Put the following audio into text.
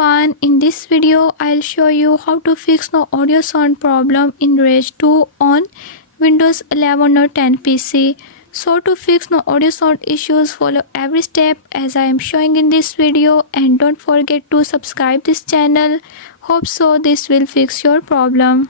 everyone, in this video I'll show you how to fix no audio sound problem in Rage 2 on Windows 11 or 10 PC. So to fix no audio sound issues, follow every step as I am showing in this video, and don't forget to subscribe this channel. Hope so this will fix your problem.